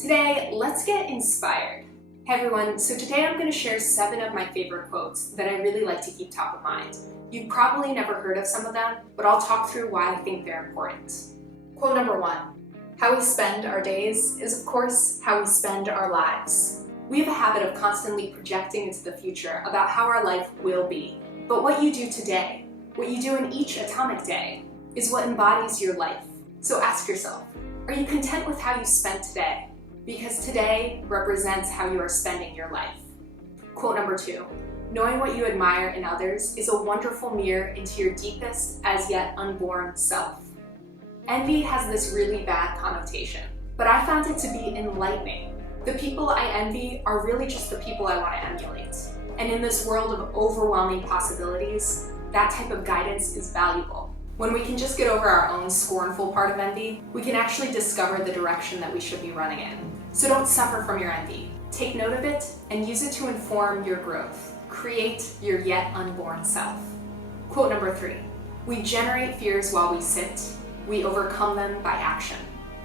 Today, let's get inspired. Hey everyone, so today I'm going to share 7 of my favorite quotes that I really like to keep top of mind. You've probably never heard of some of them, but I'll talk through why I think they're important. Quote number 1. How we spend our days is, of course, how we spend our lives. We have a habit of constantly projecting into the future about how our life will be. But what you do today, what you do in each atomic day, is what embodies your life. So ask yourself, are you content with how you spent today? Because today represents how you are spending your life. Quote number 2. Knowing what you admire in others is a wonderful mirror into your deepest, as yet unborn self. Envy has this really bad connotation, but I found it to be enlightening. The people I envy are really just the people I want to emulate. And in this world of overwhelming possibilities, that type of guidance is valuable. When we can just get over our own scornful part of envy, we can actually discover the direction that we should be running in. So don't suffer from your envy. Take note of it and use it to inform your growth. Create your yet unborn self. Quote number 3. We generate fears while we sit. We overcome them by action.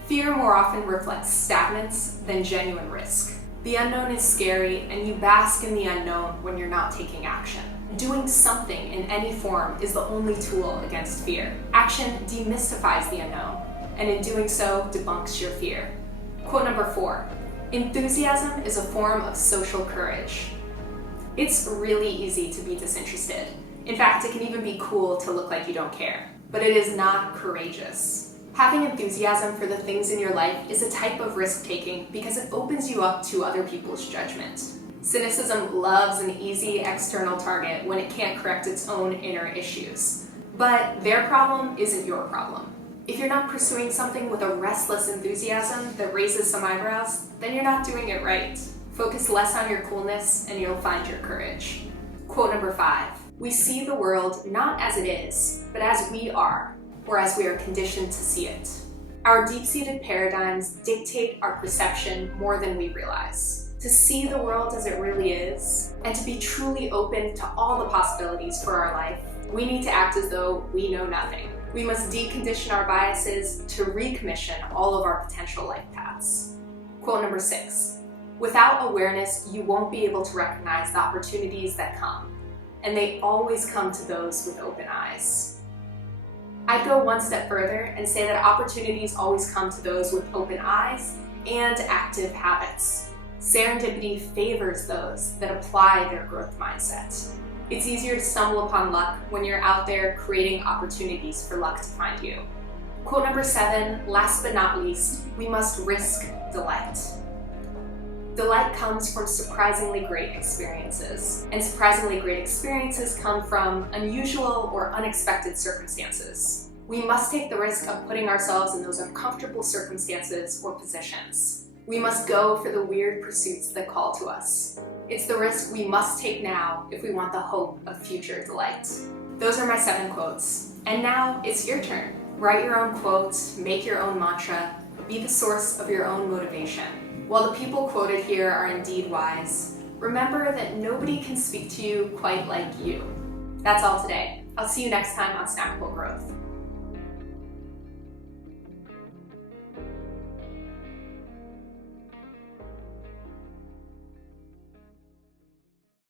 Fear more often reflects stagnance than genuine risk. The unknown is scary, and you bask in the unknown when you're not taking action. Doing something in any form is the only tool against fear. Action demystifies the unknown, and in doing so, debunks your fear. Quote number 4. Enthusiasm is a form of social courage. It's really easy to be disinterested. In fact, it can even be cool to look like you don't care. But it is not courageous. Having enthusiasm for the things in your life is a type of risk-taking because it opens you up to other people's judgment. Cynicism loves an easy external target when it can't correct its own inner issues. But their problem isn't your problem. If you're not pursuing something with a restless enthusiasm that raises some eyebrows, then you're not doing it right. Focus less on your coolness and you'll find your courage. Quote number 5. We see the world not as it is, but as we are, or as we are conditioned to see it. Our deep-seated paradigms dictate our perception more than we realize. To see the world as it really is, and to be truly open to all the possibilities for our life, we need to act as though we know nothing. We must decondition our biases to recommission all of our potential life paths. Quote number 6. Without awareness, you won't be able to recognize the opportunities that come, and they always come to those with open eyes. I'd go one step further and say that opportunities always come to those with open eyes and active habits. Serendipity favors those that apply their growth mindset. It's easier to stumble upon luck when you're out there creating opportunities for luck to find you. Quote number 7, last but not least, we must risk delight. Delight comes from surprisingly great experiences, and surprisingly great experiences come from unusual or unexpected circumstances. We must take the risk of putting ourselves in those uncomfortable circumstances or positions. We must go for the weird pursuits that call to us. It's the risk we must take now if we want the hope of future delight. Those are my 7 quotes. And now it's your turn. Write your own quotes, make your own mantra, be the source of your own motivation. While the people quoted here are indeed wise, remember that nobody can speak to you quite like you. That's all today. I'll see you next time on Snackable Growth.